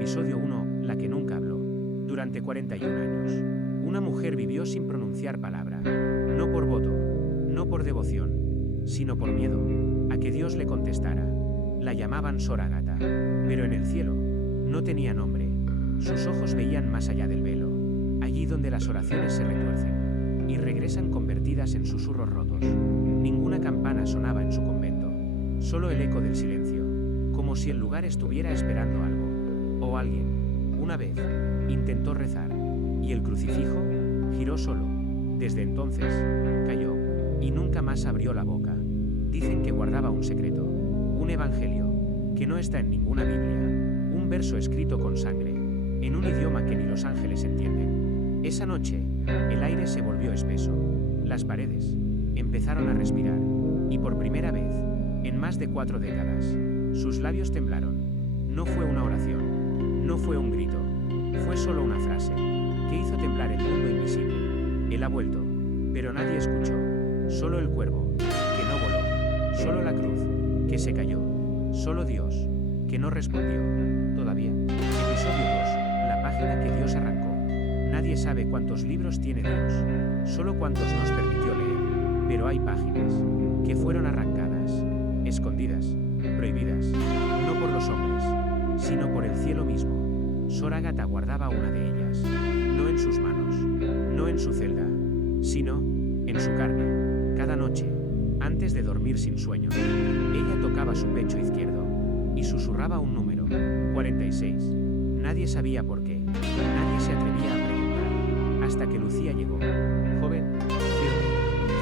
Episodio 1. La que nunca habló. Durante 41 años, una mujer vivió sin pronunciar palabra. No por voto, no por devoción, sino por miedo a que Dios le contestara. La llamaban Sor Ágata, pero en el cielo no tenía nombre. Sus ojos veían más allá del velo, allí donde las oraciones se retuercen y regresan convertidas en susurros rotos. Ninguna campana sonaba en su convento, solo el eco del silencio, como si el lugar estuviera esperando algo o alguien. Una vez intentó rezar y el crucifijo giró solo. Desde entonces cayó y nunca más abrió la boca. Dicen que guardaba un secreto, un evangelio que no está en ninguna Biblia, un verso escrito con sangre, en un idioma que ni los ángeles entienden. Esa noche, el aire se volvió espeso, las paredes empezaron a respirar, y por primera vez, en más de 4 décadas, sus labios temblaron. No fue una oración, no fue un grito, fue solo una frase, que hizo temblar el mundo invisible. Él ha vuelto, pero nadie escuchó, solo el cuervo, que no voló, solo la cruz, que se cayó, solo Dios, que no respondió, todavía. Episodio 2, la página que Dios arrancó. Nadie sabe cuántos libros tiene Dios, solo cuántos nos permitió leer, pero hay páginas que fueron arrancadas, escondidas, prohibidas, no por los hombres, sino por el cielo mismo. Sor Ágata guardaba una de ellas, no en sus manos, no en su celda, sino en su carne. Cada noche, antes de dormir sin sueño, ella tocaba su pecho izquierdo y susurraba un número, 46. Nadie sabía por qué, nadie se atrevía a preguntar, hasta que Lucía llegó, joven, firme,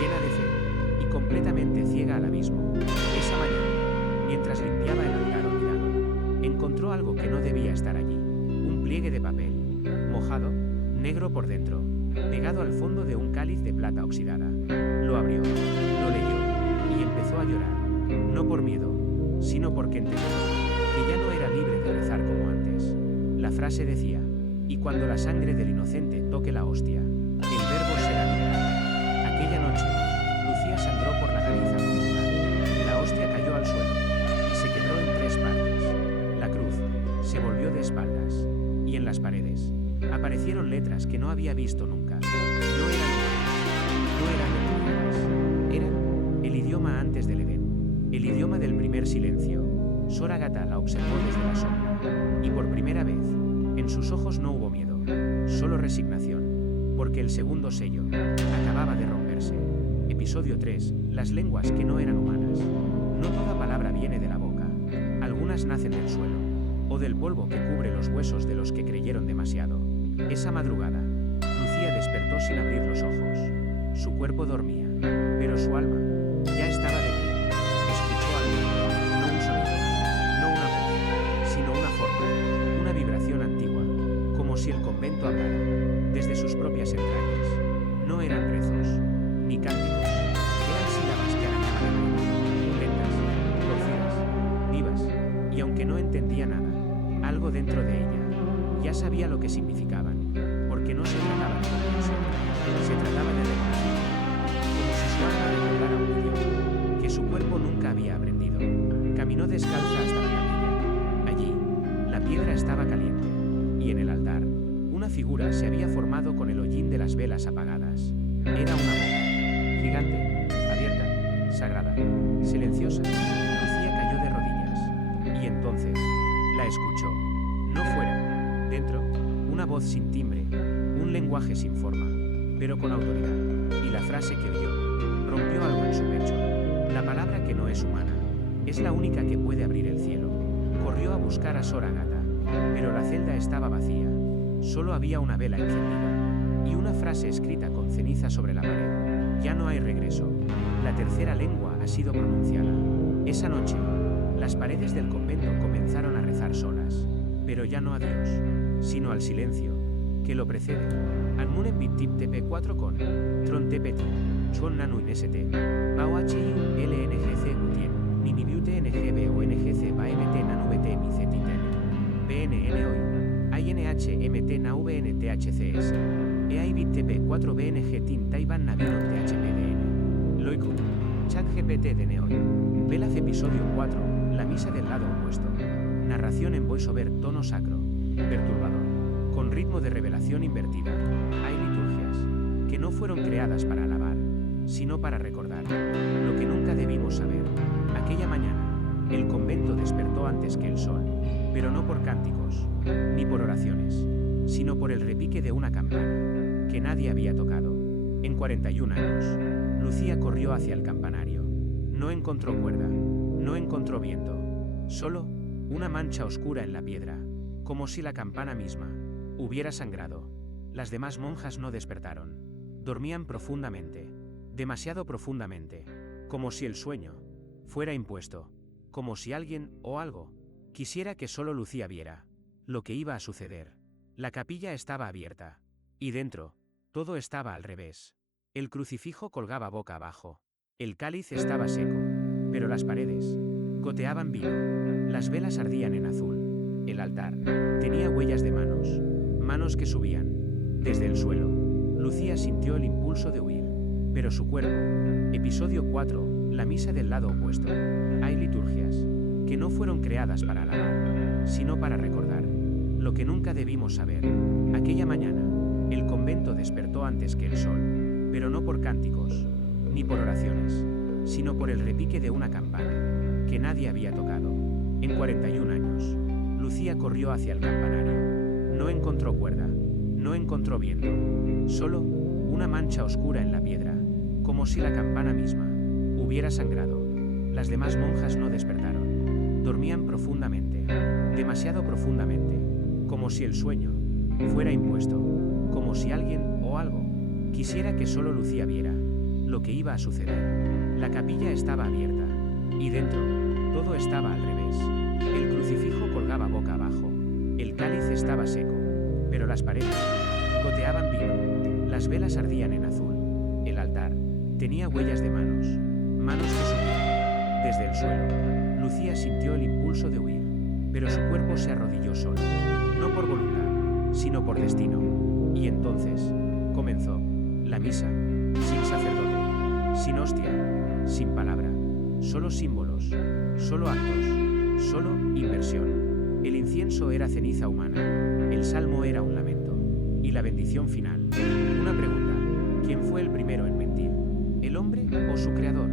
llena de fe y completamente ciega al abismo. Esa mañana, mientras limpiaba el altar olvidado, encontró algo que no debía estar allí, un pliegue de papel, mojado, negro por dentro, pegado al fondo de un cáliz de plata oxidada. Lo abrió, lo leyó y empezó a llorar, no por miedo, sino porque entendió que ya no era libre de rezar como antes. La frase decía: y cuando la sangre del inocente toque la hostia, el verbo será liberado. Aquella noche, Lucía sangró por la nariz acomodada. La hostia cayó al suelo y se quebró en 3 partes. La cruz se volvió de espaldas, y en las paredes aparecieron letras que no había visto nunca. No eran humanas, no eran eran el idioma antes del Edén, el idioma del primer silencio. Sor Ágata la observó desde la sombra, y por primera vez, en sus ojos no hubo miedo, solo resignación, porque el segundo sello acababa de romperse. Episodio 3. Las lenguas que no eran humanas. No toda palabra viene de la boca, algunas nacen del suelo, o del polvo que cubre los huesos de los que creyeron demasiado. Esa madrugada, Lucía despertó sin abrir los ojos. Su cuerpo dormía, pero su alma ya estaba de pie. Escuchó algo, no un sonido, no una voz, sino una forma, una vibración antigua, como si el convento hablara, desde sus propias entrañas. No eran rezos, ni cánticos, eran sílabas que arañaban el aire, lentas, torcidas, vivas, y aunque no entendía nada, algo dentro de ella ya sabía lo que significaban, porque no se trataba de comprensión, se trataba de recogimiento, como si su alma recordara un idioma que su cuerpo nunca había aprendido. Caminó descalza hasta la capilla. Allí, la piedra estaba caliente, y en el altar, una figura se había formado con el hollín de las velas apagadas. Era una boca, gigante, abierta, sagrada, silenciosa. Lucía cayó de rodillas, y entonces la escuchó. No fuera, dentro, una voz sin timbre, un lenguaje sin forma, pero con autoridad, y la frase que oyó rompió algo en su pecho. La palabra que no es humana es la única que puede abrir el cielo. Corrió a buscar a Sor Ágata, pero la celda estaba vacía, solo había una vela encendida y una frase escrita con ceniza sobre la pared: ya no hay regreso. La tercera lengua ha sido pronunciada. Esa noche, las paredes del convento comenzaron a rezar solas, pero ya no a Dios, sino al silencio que lo precede. Anmunen bitip tp4 con tron tpt, chuon nanu inst, pau hiu lngc gutien, ninibiute ngb o ngc bamt nanuvt micetiten, bnn hoy, inhmt navnthcs, eibit tp4 bng tin taiban navinon thpdn, loikun, chat gpt dn hoy, velaz episodio 4, la misa del lado opuesto. Narración en voiceover, tono sacro. perturbador, con ritmo de revelación invertida. Hay liturgias que no fueron creadas para alabar, sino para recordar lo que nunca debimos saber. Aquella mañana, el convento despertó antes que el sol, pero no por cánticos, ni por oraciones, sino por el repique de una campana que nadie había tocado. En 41 años, Lucía corrió hacia el campanario. No encontró cuerda, no encontró viento, solo una mancha oscura en la piedra, como si la campana misma hubiera sangrado. Las demás monjas no despertaron. Dormían profundamente, demasiado profundamente, como si el sueño fuera impuesto, como si alguien o algo quisiera que solo Lucía viera lo que iba a suceder. La capilla estaba abierta, y dentro, todo estaba al revés. El crucifijo colgaba boca abajo. El cáliz estaba seco, pero las paredes goteaban vino. Las velas ardían en azul. El altar tenía huellas de manos, manos que subían desde el suelo. Lucía sintió el impulso de huir, pero su cuerpo. Episodio 4, la misa del lado opuesto. Hay liturgias que no fueron creadas para alabar, sino para recordar lo que nunca debimos saber. Aquella mañana, el convento despertó antes que el sol, pero no por cánticos, ni por oraciones, sino por el repique de una campana que nadie había tocado. En 41 años, Lucía corrió hacia el campanario. No encontró cuerda, no encontró viento, solo una mancha oscura en la piedra, como si la campana misma hubiera sangrado. Las demás monjas no despertaron. Dormían profundamente, demasiado profundamente, como si el sueño fuera impuesto, como si alguien o algo quisiera que solo Lucía viera lo que iba a suceder. La capilla estaba abierta, y dentro, todo estaba al revés. El crucifijo colgaba boca abajo. El cáliz estaba seco, pero las paredes goteaban vino. Las velas ardían en azul. El altar tenía huellas de manos, manos que subían desde el suelo. Lucía sintió el impulso de huir, pero su cuerpo se arrodilló solo, no por voluntad, sino por destino. Y entonces comenzó la misa, sin sacerdote, sin hostia, sin palabra, solo símbolos, solo actos, solo inversión. El incienso era ceniza humana, el salmo era un lamento, y la bendición final, una pregunta: ¿quién fue el primero en mentir? ¿El hombre o su creador?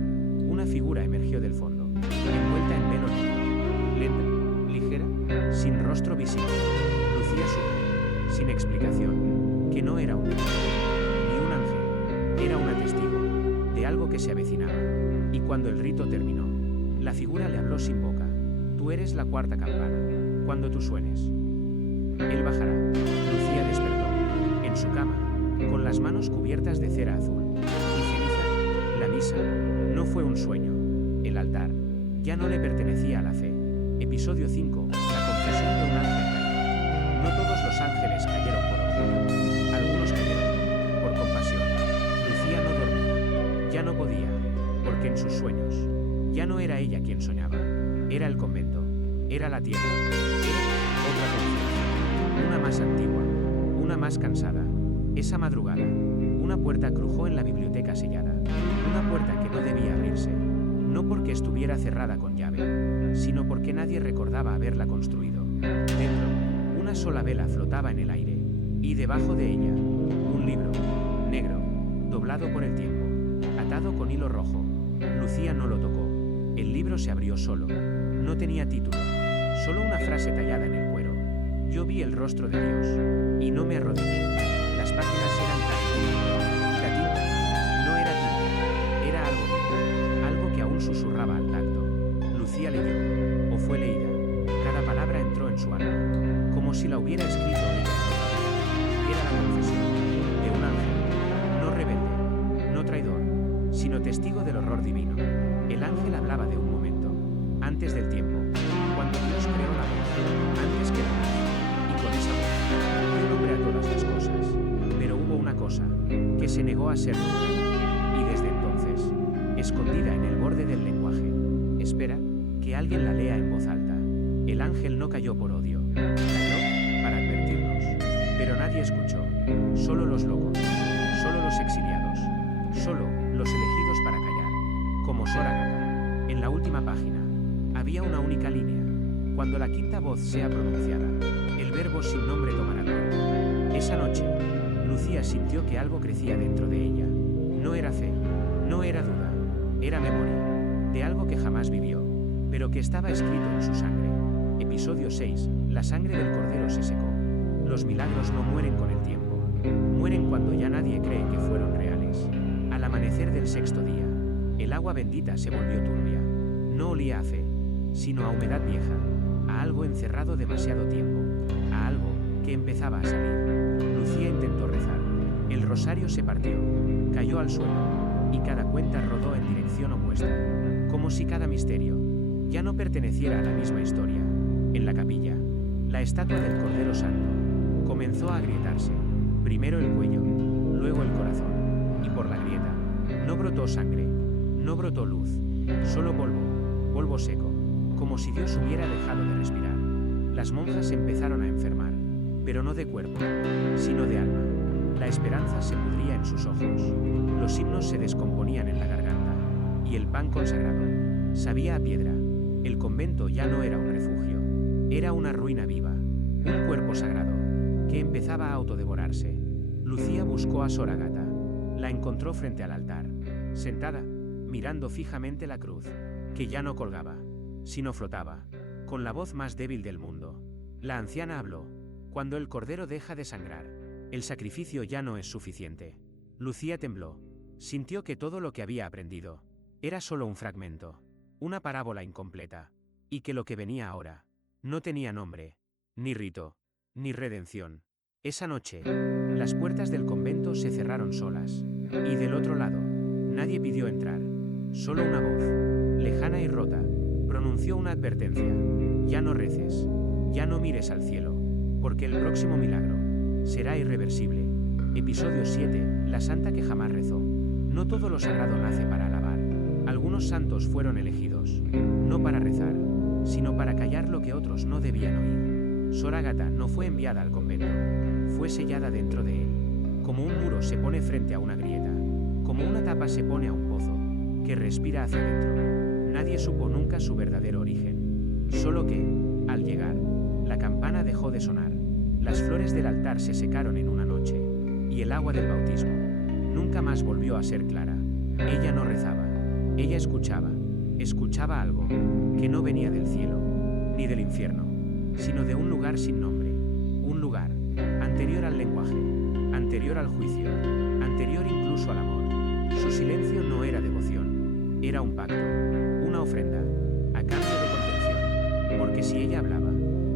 Una figura emergió del fondo, envuelta en velo negro, lenta, ligera, sin rostro visible. Lucía supo, sin explicación, que no era un demonio, ni un ángel, era una testigo de algo que se avecinaba. Y cuando el rito terminó, la figura le habló sin boca: tú eres la cuarta campana, cuando tú suenes, él bajará. Lucía despertó, en su cama, con las manos cubiertas de cera azul y ceniza. La misa no fue un sueño. El altar ya no le pertenecía a la fe. Episodio 5, la confesión de un ángel caído. No todos los ángeles cayeron por orgullo. Algunos cayeron por compasión. Lucía no dormía. Ya no podía, porque en sus sueños ya no era ella quien soñaba. Era el convento. Era la tierra. Era otra conciencia. Una más antigua. Una más cansada. Esa madrugada, una puerta crujó en la biblioteca sellada. Una puerta que no debía abrirse. No porque estuviera cerrada con llave, sino porque nadie recordaba haberla construido. Dentro, una sola vela flotaba en el aire, y debajo de ella, un libro, negro, doblado por el tiempo, atado con hilo rojo. Lucía no lo tocó. El libro se abrió solo. No tenía título, solo una frase tallada en el cuero. Yo vi el rostro de Dios, y no me arrodillé. Las páginas eran cálidas, y la tinta no era tinta, era algo vivo, algo que aún susurraba al tacto. Lucía leyó, o fue leída. Cada palabra entró en su alma, como si la hubiera escrito ella. Era la confesión de un ángel, no rebelde, no traidor, sino testigo del horror divino. El ángel hablaba de un momento, antes del tiempo, cuando Dios creó la voz, antes que la voz, y con esa voz dio nombre a todas las cosas. Pero hubo una cosa que se negó a ser nombrada, y desde entonces, escondida en el borde del lenguaje, espera que alguien la lea en voz alta. El ángel no cayó por odio, cayó para advertirnos, pero nadie escuchó, solo los locos, solo los exiliados, solo los elegidos para callar, como Sor Ágata. En la última página, había una única línea. Cuando la quinta voz sea pronunciada, el verbo sin sintió que algo crecía dentro de ella. No era fe, no era duda, era memoria, de algo que jamás vivió, pero que estaba escrito en su sangre. Episodio 6. La sangre del cordero se secó. Los milagros no mueren con el tiempo. Mueren cuando ya nadie cree que fueron reales. Al amanecer del sexto día, el agua bendita se volvió turbia. No olía a fe, sino a humedad vieja, a algo encerrado demasiado tiempo, a algo que empezaba a salir. Lucía intentó rezar. El rosario se partió, cayó al suelo, y cada cuenta rodó en dirección opuesta, como si cada misterio ya no perteneciera a la misma historia. En la capilla, la estatua del Cordero Santo comenzó a agrietarse, primero el cuello, luego el corazón, y por la grieta no brotó sangre, no brotó luz, solo polvo seco, como si Dios hubiera dejado de respirar. Las monjas empezaron a enfermar, pero no de cuerpo, sino de alma. La esperanza se pudría en sus ojos, los himnos se descomponían en la garganta, y el pan consagrado sabía a piedra. El convento ya no era un refugio, era una ruina viva, un cuerpo sagrado, que empezaba a autodevorarse. Lucía buscó a Sor Ágata, la encontró frente al altar, sentada, mirando fijamente la cruz, que ya no colgaba, sino flotaba, con la voz más débil del mundo. La anciana habló: cuando el cordero deja de sangrar, el sacrificio ya no es suficiente. Lucía tembló, sintió que todo lo que había aprendido era solo un fragmento, una parábola incompleta, y que lo que venía ahora no tenía nombre, ni rito, ni redención. Esa noche, las puertas del convento se cerraron solas, y del otro lado, nadie pidió entrar. Solo una voz, lejana y rota, pronunció una advertencia: ya no reces, ya no mires al cielo, porque el próximo milagro será irreversible. Episodio 7. La santa que jamás rezó. No todo lo sagrado nace para alabar. Algunos santos fueron elegidos, no para rezar, sino para callar lo que otros no debían oír. Sor Ágata no fue enviada al convento, fue sellada dentro de él. Como un muro se pone frente a una grieta, como una tapa se pone a un pozo, que respira hacia adentro. Nadie supo nunca su verdadero origen. Solo que, al llegar, la campana dejó de sonar, las flores del altar se secaron en una noche, y el agua del bautismo nunca más volvió a ser clara. Ella no rezaba, ella escuchaba algo, que no venía del cielo, ni del infierno, sino de un lugar sin nombre, un lugar anterior al lenguaje, anterior al juicio, anterior incluso al amor. Su silencio no era devoción, era un pacto, una ofrenda, a cambio de contención, porque si ella hablaba,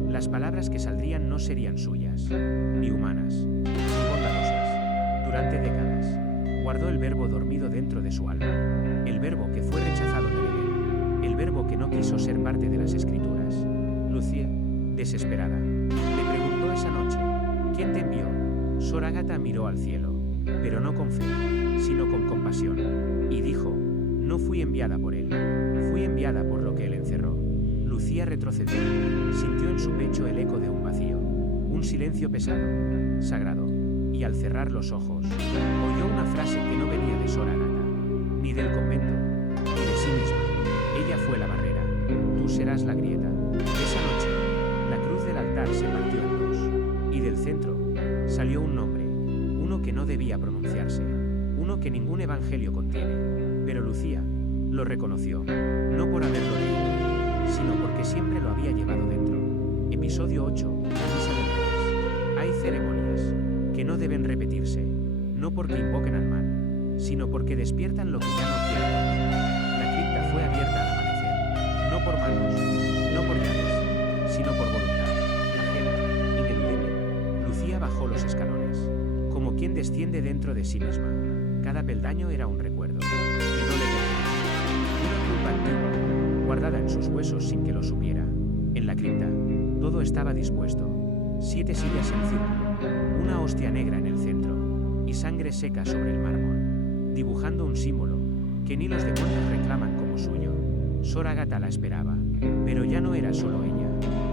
las palabras que saldrían no serían suyas, ni humanas, ni bondadosas. Durante décadas, guardó el verbo dormido dentro de su alma, el verbo que fue rechazado de él, el verbo que no quiso ser parte de las escrituras. Lucía, desesperada, le preguntó esa noche: ¿quién te envió? Sor Ágata miró al cielo, pero no con fe, sino con compasión, y dijo: no fui enviada por él, fui enviada por lo que él encerró. Lucía retrocedió, sintió en su pecho el eco de un vacío, un silencio pesado, sagrado, y al cerrar los ojos, oyó una frase que no venía de Sor Ágata, ni del convento, ni de sí misma. Ella fue la barrera, tú serás la grieta. Esa noche, la cruz del altar se partió en dos, y del centro salió un nombre, uno que no debía pronunciarse, uno que ningún evangelio contiene, pero Lucía lo reconoció, no por haberlo leído, sino porque siempre lo había llevado dentro. Episodio 8. La misa del revés. Hay ceremonias que no deben repetirse, no porque invoquen al mal, sino porque despiertan lo que ya no quiere conocer. La cripta fue abierta al amanecer, no por manos, no por llaves, sino por voluntad, ajena, ineludible. Lucía bajó los escalones, como quien desciende dentro de sí misma. Cada peldaño era un recuerdo, que no le pertenecía, una culpa antigua, guardada en sus huesos sin que lo supiera. En la cripta, todo estaba dispuesto, 7 sillas en círculo, una hostia negra en el centro, y sangre seca sobre el mármol, dibujando un símbolo, que ni los demonios reclaman como suyo. Sor Ágata la esperaba, pero ya no era solo ella,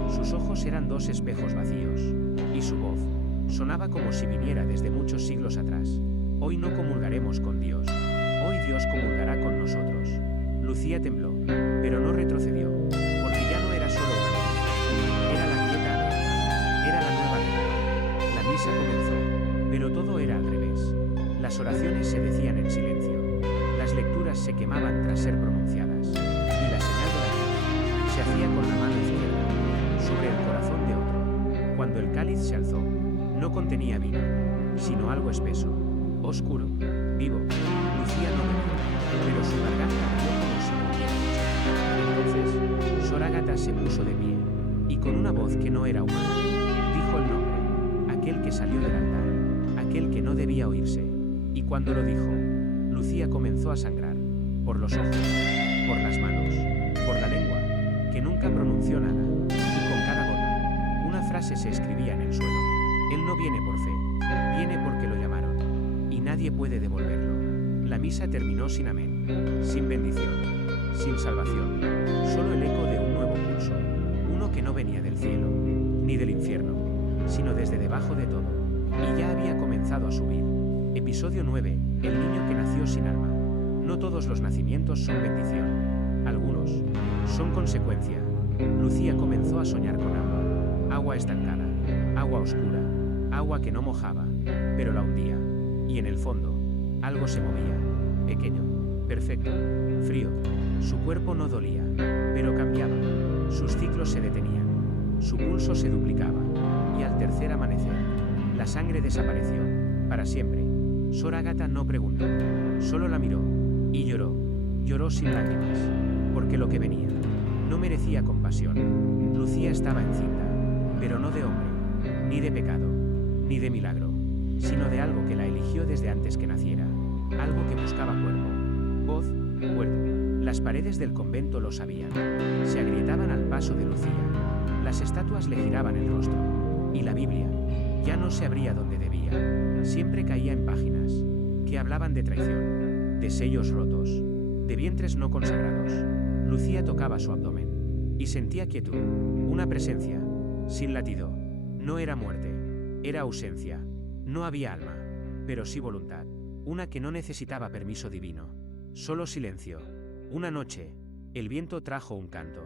sus ojos eran 2 espejos vacíos, y su voz sonaba como si viniera desde muchos siglos atrás. Hoy no comulgaremos con Dios, hoy Dios comulgará con nosotros. Lucía tembló, pero no retrocedió, porque ya no era solo una luz, era la grieta abierta, era la nueva guerra. La misa comenzó, pero todo era al revés. Las oraciones se decían en silencio. Las lecturas se quemaban tras ser pronunciadas. Y la señal de la cruz se hacía con la mano izquierda, sobre el corazón de otro. Cuando el cáliz se alzó, no contenía vino, sino algo espeso, oscuro, vivo. Lucía no bebió, pero su garganta abrió como si no hubiera mucho. Entonces, Sor Ágata se puso de pie, y con una voz que no era humana, dijo el nombre, aquel que salió del altar, aquel que no debía oírse. Y cuando lo dijo, Lucía comenzó a sangrar, por los ojos, por las manos, por la lengua, que nunca pronunció nada, y con cada gota, una frase se escribía en el suelo. Él no viene por fe, viene porque lo llamaron, y nadie puede devolverlo. La misa terminó sin amén, sin bendición, sin salvación, solo el eco de un nuevo pulso, uno que no venía del cielo, ni del infierno, sino desde debajo de todo, y ya había comenzado a subir. Episodio 9, el niño que nació sin alma. No todos los nacimientos son bendición, algunos son consecuencia. Lucía comenzó a soñar con agua estancada, agua oscura, agua que no mojaba, pero la hundía, y en el fondo, algo se movía, pequeño, perfecto, frío. Su cuerpo no dolía, pero cambiaba, sus ciclos se detenían, su pulso se duplicaba, y al tercer amanecer, la sangre desapareció, para siempre. Sor Ágata no preguntó, solo la miró, y lloró sin lágrimas, porque lo que venía no merecía compasión. Lucía estaba encinta, pero no de hombre, ni de pecado, ni de milagro, sino de algo que la eligió desde antes que naciera, algo que buscaba cuerpo, voz, cuerpo. Las paredes del convento lo sabían, se agrietaban al paso de Lucía, las estatuas le giraban el rostro, y la Biblia ya no se abría donde debía, siempre caía en páginas que hablaban de traición, de sellos rotos, de vientres no consagrados. Lucía tocaba su abdomen y sentía quietud, una presencia, sin latido. No era muerte, era ausencia, no había alma, pero sí voluntad, una que no necesitaba permiso divino, solo silencio. Una noche, el viento trajo un canto,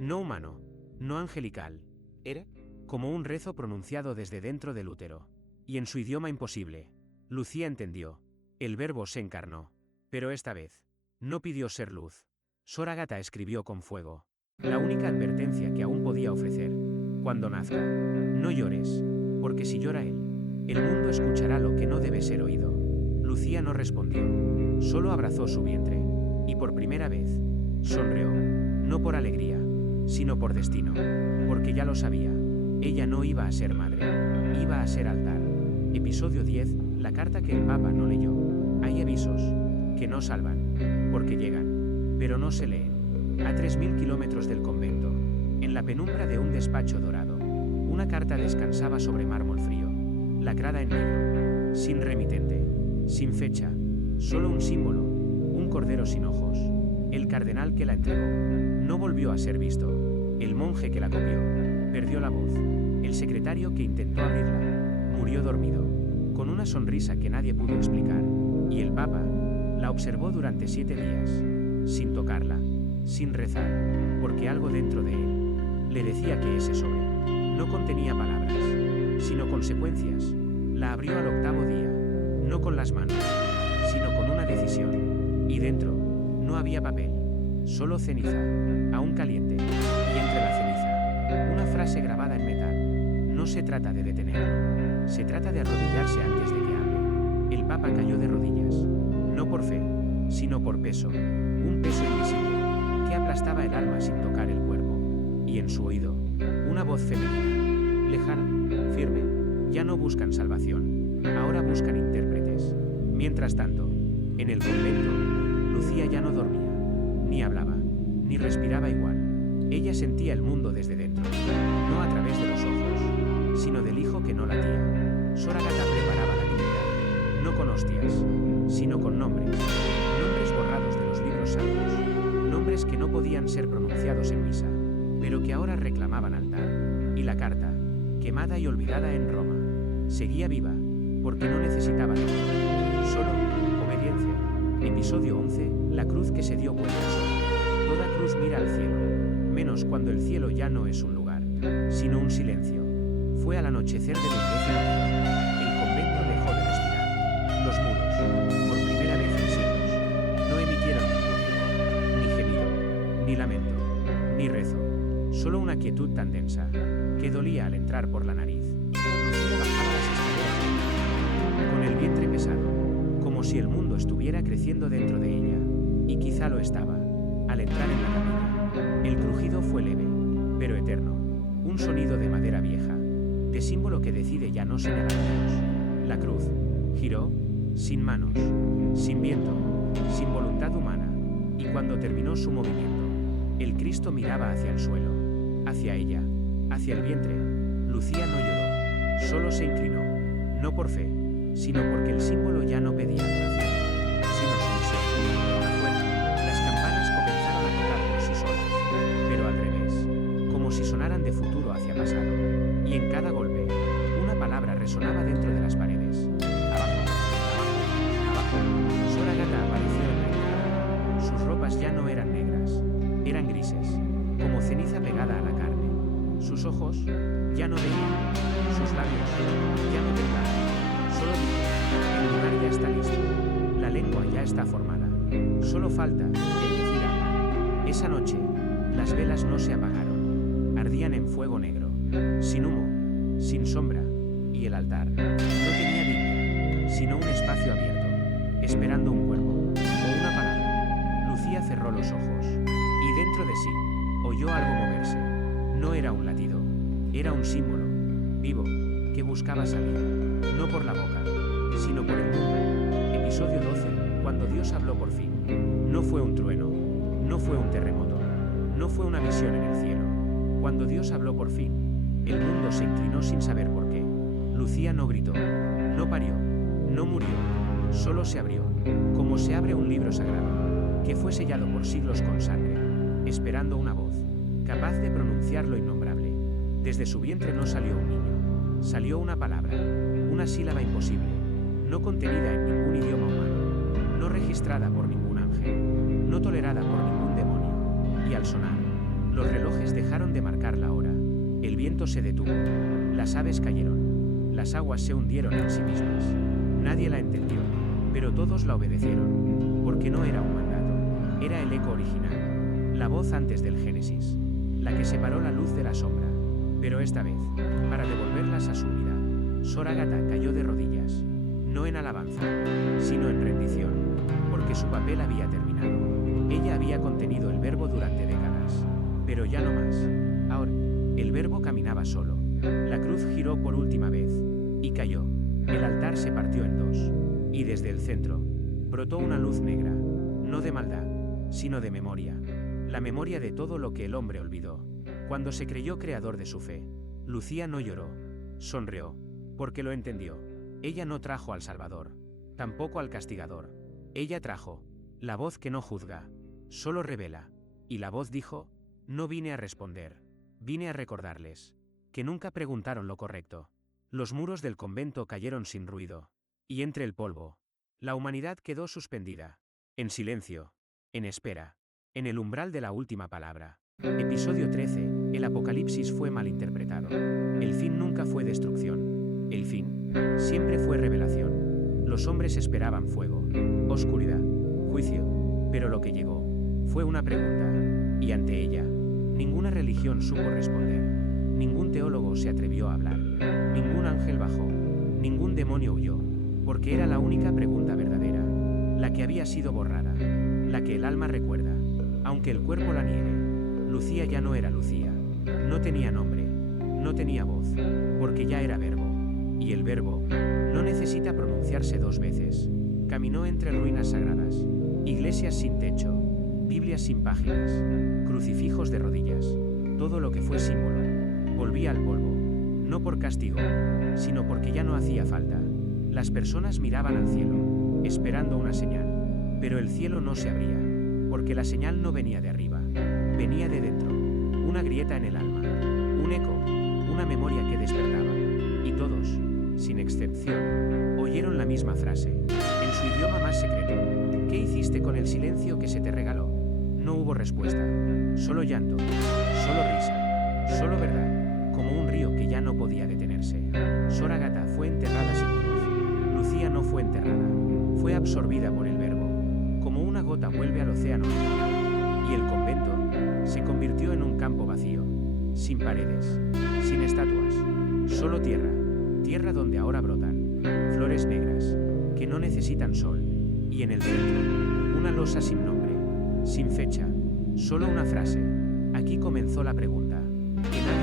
no humano, no angelical, era como un rezo pronunciado desde dentro del útero, y en su idioma imposible, Lucía entendió, el verbo se encarnó, pero esta vez, no pidió ser luz. Sor Ágata escribió con fuego, la única advertencia que aún podía ofrecer, cuando nazca, no llores, porque si llora él, el mundo escuchará lo que no debe ser oído. Lucía no respondió, solo abrazó su vientre, y por primera vez, sonrió, no por alegría, sino por destino, porque ya lo sabía. Ella no iba a ser madre, iba a ser altar. Episodio 10, la carta que el Papa no leyó. Hay avisos que no salvan, porque llegan, pero no se leen. A 3000 kilómetros del convento, en la penumbra de un despacho dorado, una carta descansaba sobre mármol frío, lacrada en negro, sin remitente, sin fecha, solo un símbolo, un cordero sin ojos. El cardenal que la entregó no volvió a ser visto. El monje que la copió perdió la voz. El secretario que intentó abrirla murió dormido, con una sonrisa que nadie pudo explicar. Y el Papa la observó durante 7 días, sin tocarla, sin rezar, porque algo dentro de él le decía que ese sobre no contenía palabras, sino consecuencias. La abrió al 8º día, no con las manos, sino con una decisión. Y dentro no había papel, solo ceniza, aún caliente, y entre la ceniza, una frase grabada en metal. No se trata de detenerlo, se trata de arrodillarse antes de que hable. El Papa cayó de rodillas, no por fe, sino por peso, un peso invisible, que aplastaba el alma sin tocar el cuerpo. Y en su oído, una voz femenina, lejana, firme, ya no buscan salvación, ahora buscan intérpretes. Mientras tanto, en el convento, Lucía ya no dormía, ni hablaba, ni respiraba igual. Ella sentía el mundo desde dentro, no a través de los ojos, sino del hijo que no latía. Sor Ágata preparaba la Trinidad, no con hostias, sino con nombres, nombres borrados de los libros santos, nombres que no podían ser pronunciados en misa, pero que ahora reclamaban altar. Y la carta, quemada y olvidada en Roma, seguía viva, porque no necesitaba nada, solo obediencia. Episodio 11, la cruz que se dio vuelta sola. Toda cruz mira al cielo, menos cuando el cielo ya no es un lugar, sino un silencio. Fue al anochecer del 13º día. El convento dejó de respirar. Los muros, lamento, ni rezo, solo una quietud tan densa, que dolía al entrar por la nariz. Lucía bajaba las escaleras con el vientre pesado, como si el mundo estuviera creciendo dentro de ella, y quizá lo estaba, al entrar en la capilla. El crujido fue leve, pero eterno, un sonido de madera vieja, de símbolo que decide ya no señalar a Dios. La cruz giró, sin manos, sin viento, sin voluntad humana, y cuando terminó su movimiento, el Cristo miraba hacia el suelo, hacia ella, hacia el vientre. Lucía no lloró, solo se inclinó, no por fe, sino porque el símbolo ya no pedía adoración, sino sumisión. Afuera, las campanas comenzaron a tocar por sí solas, pero al revés, como si sonaran de futuro hacia pasado, y en cada golpe, una palabra resonaba dentro de las paredes. Sor Ágata apareció en la entrada. Sus ropas ya no eran negras, eran grises, como ceniza pegada a la carne. Sus ojos ya no veían, sus labios ya no temblaban. Solo dijo: el lugar ya está listo, la lengua ya está formada. Solo falta el decir hablar. Esa noche, las velas no se apagaron, ardían en fuego negro, sin humo, sin sombra, y el altar no tenía Biblia, sino un espacio abierto, esperando un cuerpo, o una palabra. Lucía cerró los ojos, y dentro de sí, oyó algo moverse. No era un latido, era un símbolo, vivo, que buscaba salir, no por la boca, sino por el mundo. Episodio 12, cuando Dios habló por fin. No fue un trueno, no fue un terremoto, no fue una visión en el cielo. Cuando Dios habló por fin, el mundo se inclinó sin saber por qué. Lucía no gritó, no parió, no murió. Solo se abrió, como se abre un libro sagrado, que fue sellado por siglos con sangre, esperando una voz, capaz de pronunciar lo innombrable. Desde su vientre no salió un niño, salió una palabra, una sílaba imposible, no contenida en ningún idioma humano, no registrada por ningún ángel, no tolerada por ningún demonio. Y al sonar, los relojes dejaron de marcar la hora, el viento se detuvo, las aves cayeron, las aguas se hundieron en sí mismas. Nadie la entendió, pero todos la obedecieron, porque no era un mandato, era el eco original, la voz antes del Génesis, la que separó la luz de la sombra. Pero esta vez, para devolverlas a su vida, Sor Ágata cayó de rodillas, no en alabanza, sino en rendición, porque su papel había terminado. Ella había contenido el verbo durante décadas, pero ya no más. Ahora, el verbo caminaba solo. La cruz giró por última vez, y cayó. El altar se partió en dos, y desde el centro, brotó una luz negra, no de maldad, sino de memoria, la memoria de todo lo que el hombre olvidó. Cuando se creyó creador de su fe, Lucía no lloró, sonrió, porque lo entendió. Ella no trajo al Salvador, tampoco al castigador. Ella trajo la voz que no juzga, solo revela. Y la voz dijo: no vine a responder, vine a recordarles que nunca preguntaron lo correcto. Los muros del convento cayeron sin ruido, y entre el polvo, la humanidad quedó suspendida, en silencio, en espera, en el umbral de la última palabra. Episodio 13, el Apocalipsis fue malinterpretado. El fin nunca fue destrucción. El fin siempre fue revelación. Los hombres esperaban fuego, oscuridad, juicio, pero lo que llegó fue una pregunta, y ante ella, ninguna religión supo responder. Ningún teólogo se atrevió a hablar, ningún ángel bajó, ningún demonio huyó, porque era la única pregunta verdadera, la que había sido borrada, la que el alma recuerda, aunque el cuerpo la niegue. Lucía ya no era Lucía, no tenía nombre, no tenía voz, porque ya era verbo, y el verbo no necesita pronunciarse dos veces. Caminó entre ruinas sagradas, iglesias sin techo, Biblias sin páginas, crucifijos de rodillas, todo lo que fue símbolo. Volvía al polvo, no por castigo, sino porque ya no hacía falta. Las personas miraban al cielo, esperando una señal, pero el cielo no se abría, porque la señal no venía de arriba, venía de dentro, una grieta en el alma, un eco, una memoria que despertaba, y todos, sin excepción, oyeron la misma frase, en su idioma más secreto: ¿qué hiciste con el silencio que se te regaló? No hubo respuesta, solo llanto, solo risa, solo verdad, como un río que ya no podía detenerse. Sor Ágata fue enterrada sin cruz. Lucía no fue enterrada, fue absorbida por el verbo, como una gota vuelve al océano original, y el convento Se convirtió en un campo vacío, sin paredes, sin estatuas, solo tierra, tierra donde ahora brotan flores negras, que no necesitan sol, y en el centro, una losa sin nombre, sin fecha, solo una frase. Aquí comenzó la pregunta, que nadie